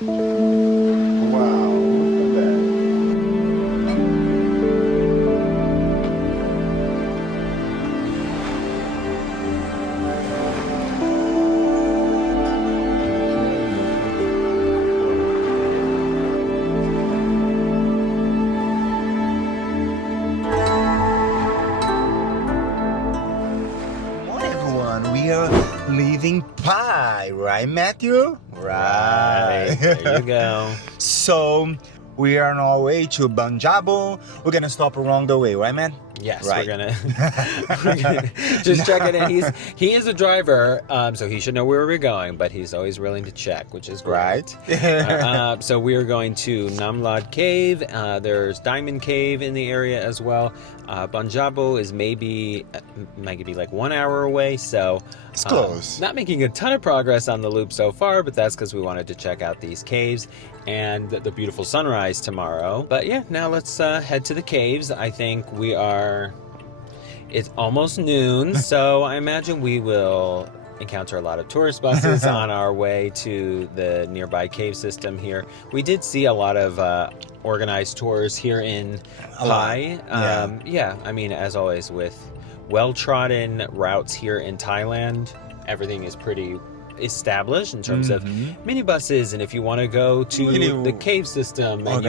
Wow, look at that. Morning, everyone. We are leaving Pai, right, Matthew? Right, there you go. So we are on our way to Ban Jabo. We're gonna stop along the way, right, man? Yes, Right. we're gonna just check it in. He is a driver, so he should know where we're going, but he's always willing to check, which is great. Right. So we are going to Namlad Cave. There's Diamond Cave in the area as well. Ban Jabo is might be like 1 hour away, so It's close. not making a ton of progress on the loop so far, but that's because we wanted to check out these caves and the beautiful sunrise tomorrow. But yeah, now let's head to the caves. I think it's almost noon, so I imagine we will encounter a lot of tourist buses on our way to the nearby cave system here. We did see a lot of organized tours here in Pai. Yeah, I mean, as always, with well-trodden routes here in Thailand, everything is pretty established in terms of minibuses, and if you want to go to the cave system and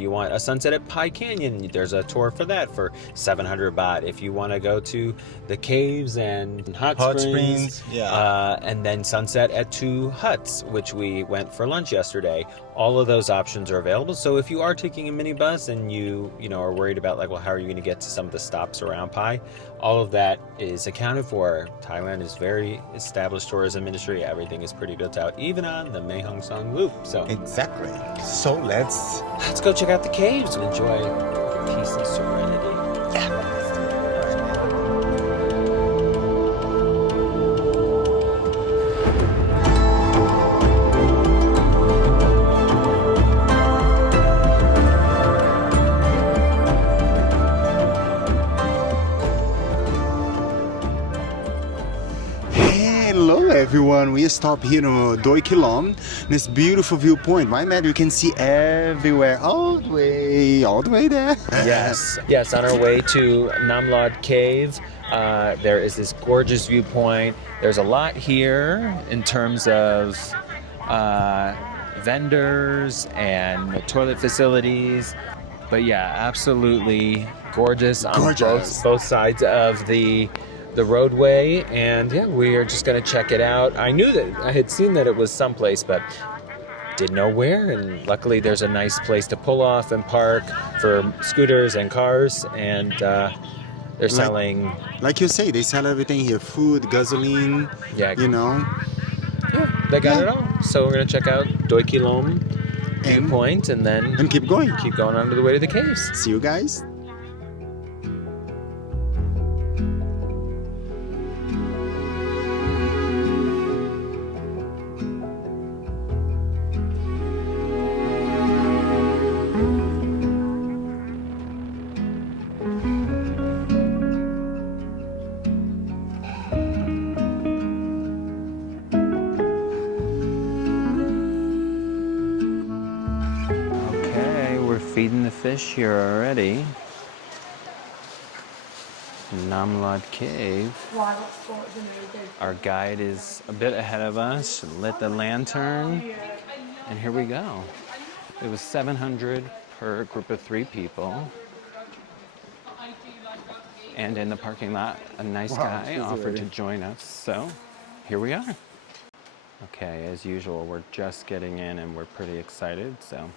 you want a sunset at Pai Canyon, there's a tour for that for 700 baht. If you want to go to the caves and hot springs, and then sunset at 2 huts, which we went for lunch yesterday, all of those options are available. So if you are taking a minibus and you are worried about like, well, how are you going to get to some of the stops around Pai, all of that is accounted for. Thailand is very established tourism industry. Everything is pretty built out, even on the Mae Hong Son Loop. So Exactly. So let's go check out the caves and enjoy peace and serenity. Hello everyone, we stop here in Doi Kiew Lom, this beautiful viewpoint. My man, you can see everywhere, all the way there. Yes, on our way to Namlad Cave, there is this gorgeous viewpoint. There's a lot here in terms of vendors and toilet facilities, but yeah, absolutely gorgeous on both sides of the roadway, and yeah, we are just going to check it out. I knew that I had seen that it was someplace, but didn't know where, and luckily there's a nice place to pull off and park for scooters and cars, and they're selling, like you say, they sell everything here, food, gasoline, yeah, they got it all. So we're going to check out Doi Kiew Lom viewpoint and then keep going on to the way to the caves. See you guys. Feeding the fish here already. Namlad Cave. Our guide is a bit ahead of us. Lit the lantern, and here we go. It was 700 per group of 3 people. And in the parking lot, a nice guy offered to join us. So here we are. Okay, as usual, we're just getting in and we're pretty excited. So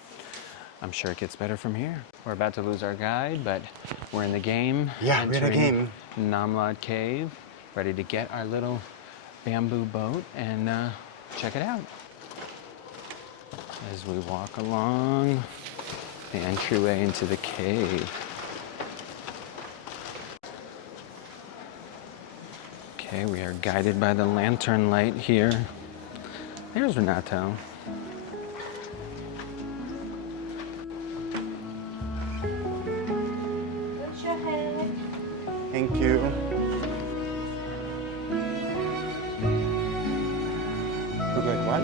I'm sure it gets better from here. We're about to lose our guide, but we're in the game. Yeah, we're in the game. Namlad Cave, ready to get our little bamboo boat and check it out. As we walk along the entryway into the cave. Okay, we are guided by the lantern light here. There's Renato. Thank you. Look like what?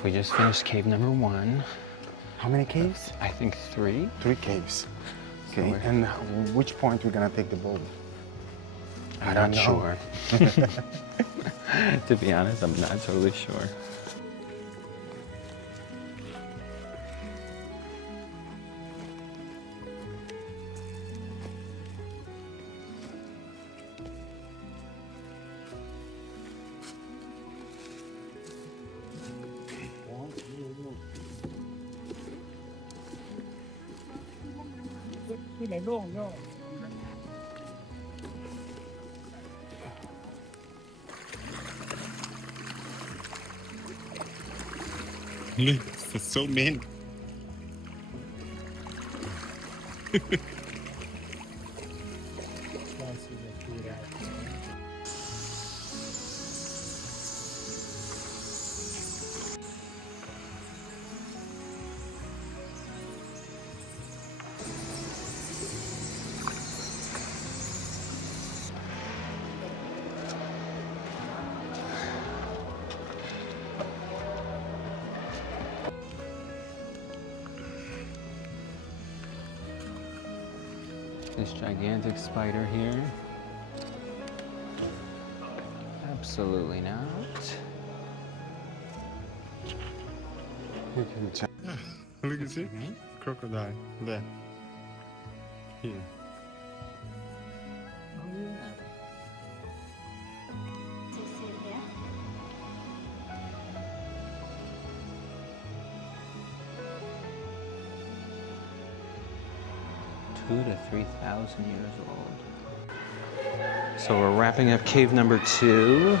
So we just finished cave number 1. How many caves? I think 3. 3 caves. Okay, So and which point we're gonna take the boat? I'm don't not know. sure. To be honest, I'm not totally sure. Look, it's so mean. This gigantic spider here. Absolutely not. You can check. Look at it. Crocodile. There. Here. 2,000 to 3,000 years old. So we're wrapping up cave number 2,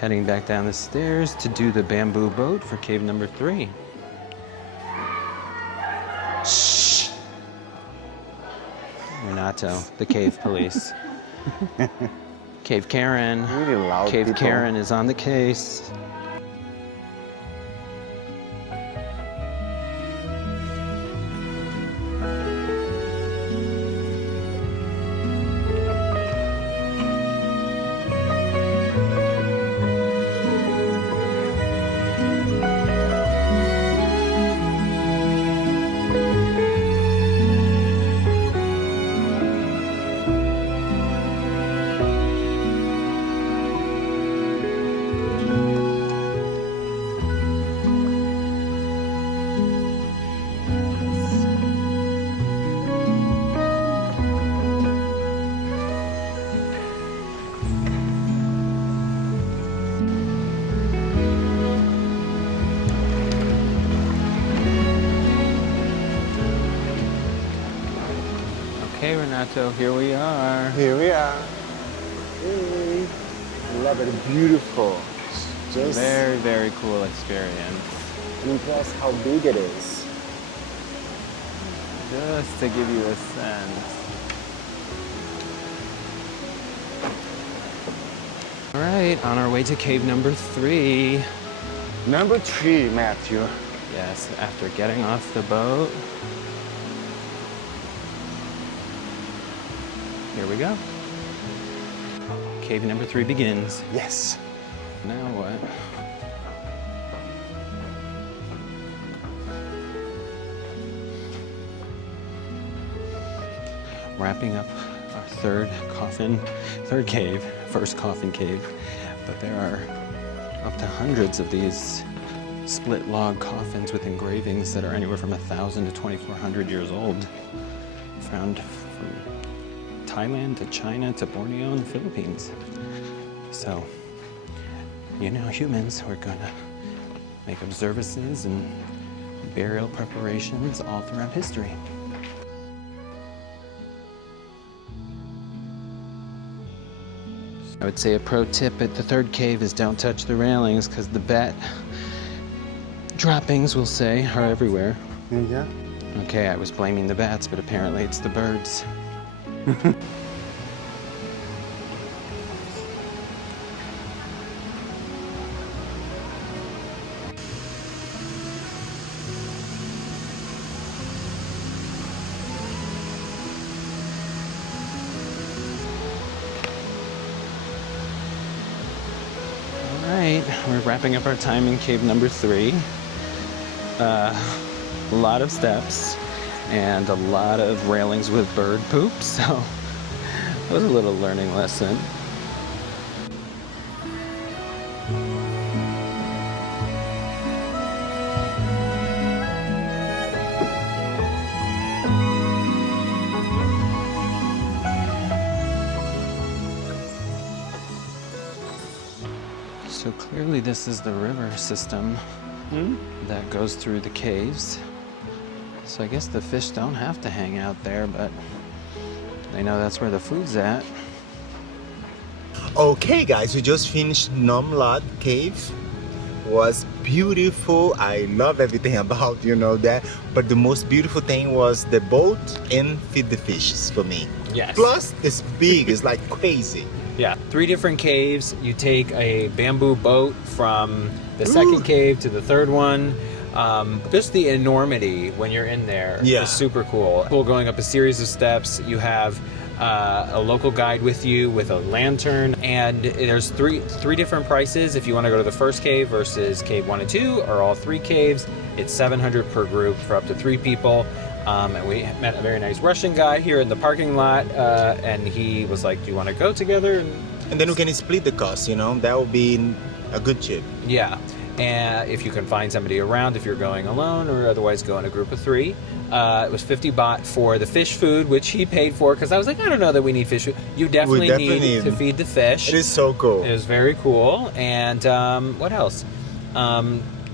heading back down the stairs to do the bamboo boat for cave number 3. Shh! Renato, the cave police. Cave Karen. Really loud Cave people. Karen is on the case. Okay, Renato, here we are. Here we are. Hey. Love it. Beautiful. Just Very, very cool experience. I'm impressed how big it is. Just to give you a sense. All right, on our way to cave number 3. Number 3, Matthew. Yes, after getting off the boat. Here we go. Cave number 3 begins. Yes. Now what? Wrapping up our third cave, first coffin cave. But there are up to hundreds of these split log coffins with engravings that are anywhere from 1,000 to 2,400 years old. Found from Thailand to China to Borneo and the Philippines. So, you know, humans, we're gonna make observances and burial preparations all throughout history. I would say a pro tip at the third cave is don't touch the railings because the bat droppings, we'll say, are everywhere. Yeah. Okay, I was blaming the bats, but apparently it's the birds. we're wrapping up our time in cave number 3. A lot of steps and a lot of railings with bird poop, so it was a little learning lesson. So clearly this is the river system that goes through the caves. So I guess the fish don't have to hang out there, but they know that's where the food's at. Okay guys, we just finished Namlad Cave. Was beautiful. I love everything about that, but the most beautiful thing was the boat and feed the fishes for me. Yes. Plus it's big, it's like crazy. Yeah, 3 different caves. You take a bamboo boat from the second cave to the third one. Just the enormity when you're in there is super cool. Going up a series of steps, you have a local guide with you with a lantern, and there's three different prices if you want to go to the first cave versus cave 1 and 2, or all 3 caves. It's $700 per group for up to 3 people. And we met a very nice Russian guy here in the parking lot, and he was like, do you want to go together? And then we can split the cost, that would be a good trip. Yeah, and if you can find somebody around, if you're going alone, or otherwise go in a group of 3. It was 50 baht for the fish food, which he paid for, because I was like, I don't know that we need fish food. You definitely need to feed the fish. It is so cool. It was very cool. And what else?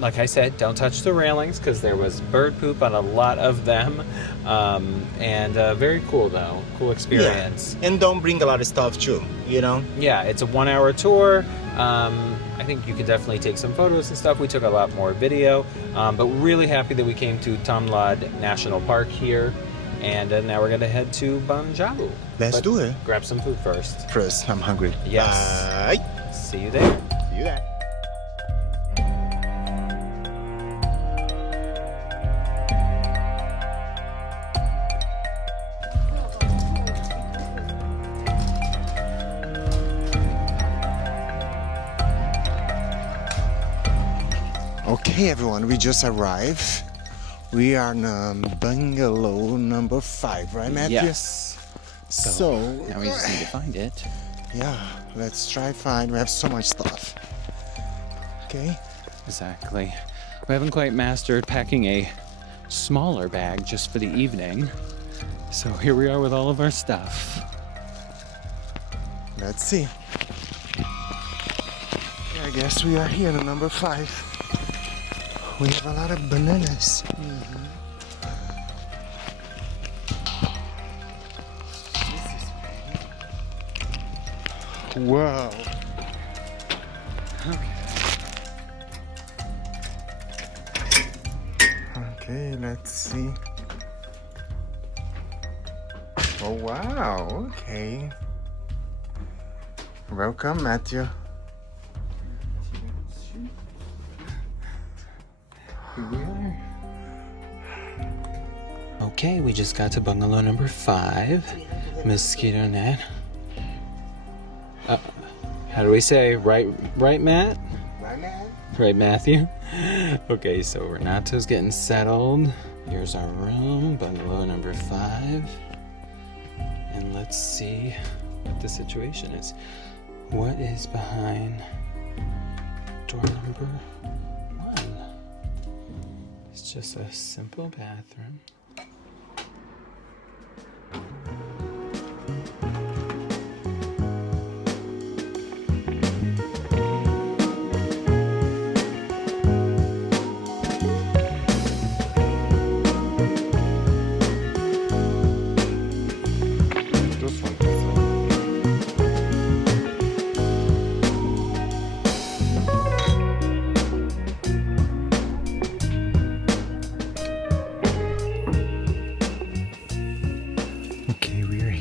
Like I said, don't touch the railings because there was bird poop on a lot of them. And very cool though, cool experience. Yeah. And don't bring a lot of stuff too, Yeah, it's a 1-hour tour. I think you can definitely take some photos and stuff. We took a lot more video, but we're really happy that we came to Tham Lot National Park here. And now we're gonna head to Ban Jabo. Let's do it. Grab some food first. First, I'm hungry. Yes. Bye. See you there. See you there. Okay everyone, we just arrived. We are in bungalow number 5, right Matthew? Yes. So now we just need to find it. Yeah, let's try find. We have so much stuff. Okay. Exactly. We haven't quite mastered packing a smaller bag just for the evening. So here we are with all of our stuff. Let's see. I guess we are here in number 5. We have a lot of bananas. Wow. Okay, let's see. Oh wow, okay. Welcome, Matthew. Okay, we just got to bungalow number 5. Mosquito net. How do we say? Right, Matt? Right, Matt? Right, Matthew? Okay, so Renato's getting settled. Here's our room, bungalow number 5. And let's see what the situation is. What is behind door number 1? It's just a simple bathroom.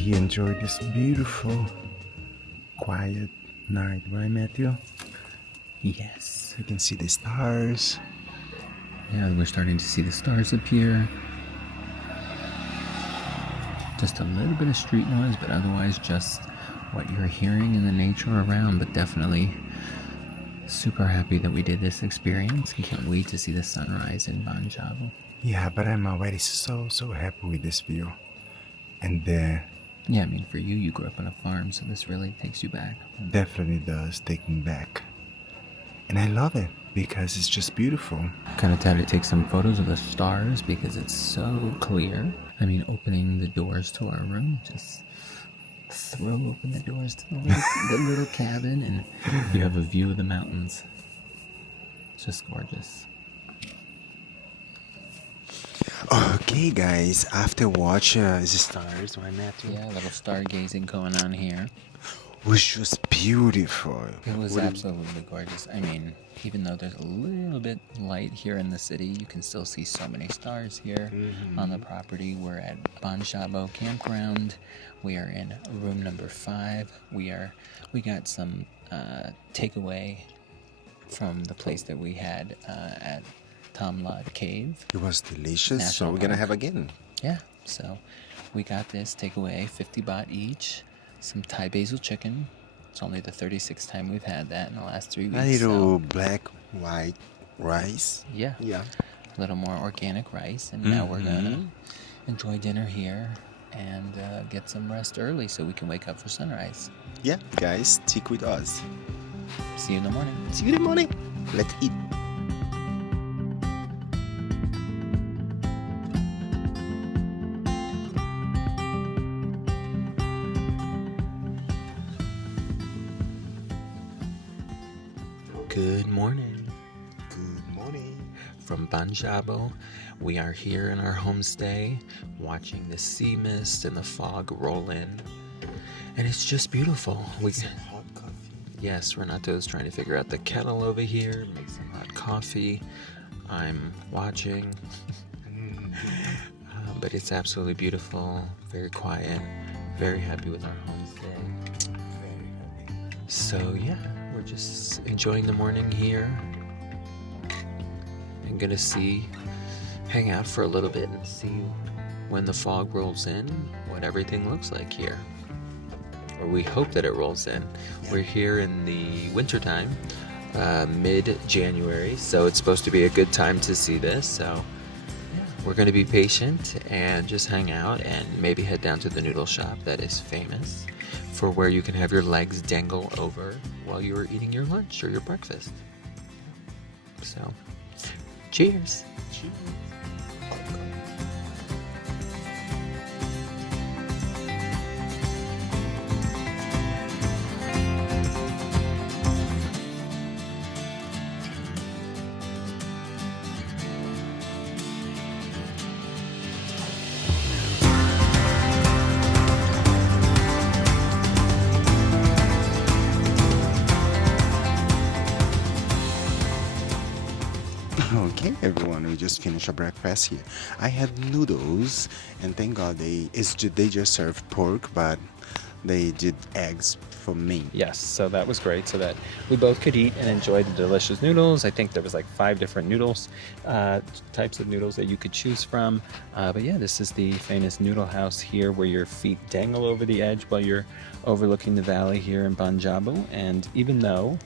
Enjoy this beautiful, quiet night, right, Matthew? Yes. You can see the stars. Yeah, we're starting to see the stars appear. Just a little bit of street noise, but otherwise just what you're hearing in the nature around, but definitely Super happy that we did this experience. I can't wait to see the sunrise in Ban Jabo. Yeah, but I'm already so happy with this view. And Yeah, I mean, for you, you grew up on a farm, so this really takes you back. definitely does take me back. And I love it because it's just beautiful. Kind of had to take some photos of the stars because it's so clear. I mean, opening the doors to our room, just throw open the doors to the little cabin, and you have a view of the mountains. It's just gorgeous. Okay, guys, after watch the stars, why not? Yeah, a little stargazing going on here. Was just beautiful. It was absolutely gorgeous. I mean, even though there's a little bit light here in the city, you can still see so many stars here on the property. We're at Ban Jabo campground. We are in room number 5. We got some takeaway from the place that we had at Tham Lot Cave. It was delicious, National so we're gonna Park. have again. Yeah, so we got this takeaway, 50 baht each. Some Thai basil chicken. It's only the 36th time we've had that in the last 3 weeks. A little so, black, white rice. yeah, Yeah. a little more organic rice. And now we're going to enjoy dinner here and get some rest early so we can wake up for sunrise. Yeah, guys, stick with us. See you in the morning. See you in the morning. Let's eat. Good morning. Good morning. From Ban Jabo, we are here in our homestay watching the sea mist and the fog roll in. And it's just beautiful. Hot coffee. Yes, Renato's trying to figure out the kettle over here, make some hot coffee. I'm watching. But it's absolutely beautiful, very quiet, very happy with our homestay. Very happy. So yeah, we're just enjoying the morning here. I'm gonna hang out for a little bit and see when the fog rolls in, what everything looks like here. Or we hope that it rolls in. We're here in the wintertime, mid-January, so it's supposed to be a good time to see this. So we're going to be patient and just hang out and maybe head down to the noodle shop that is famous for where you can have your legs dangle over while you are eating your lunch or your breakfast. So, cheers! Cheers. Okay, everyone, we just finished our breakfast here. I had noodles, and thank God they just served pork, but they did eggs for me. Yes, so that was great, so that we both could eat and enjoy the delicious noodles. I think there was like 5 different noodles, types of noodles that you could choose from. But yeah, this is the famous noodle house here where your feet dangle over the edge while you're overlooking the valley here in Ban Jabo. And even though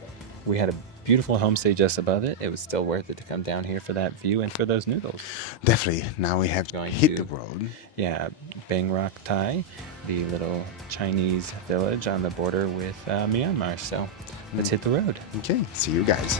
we had a beautiful homestay just above it, it was still worth it to come down here for that view and for those noodles. Definitely. Now we have to Going hit to- the road. Yeah, Bang Rock Thai, the little Chinese village on the border with Myanmar. So let's hit the road. Okay, see you guys.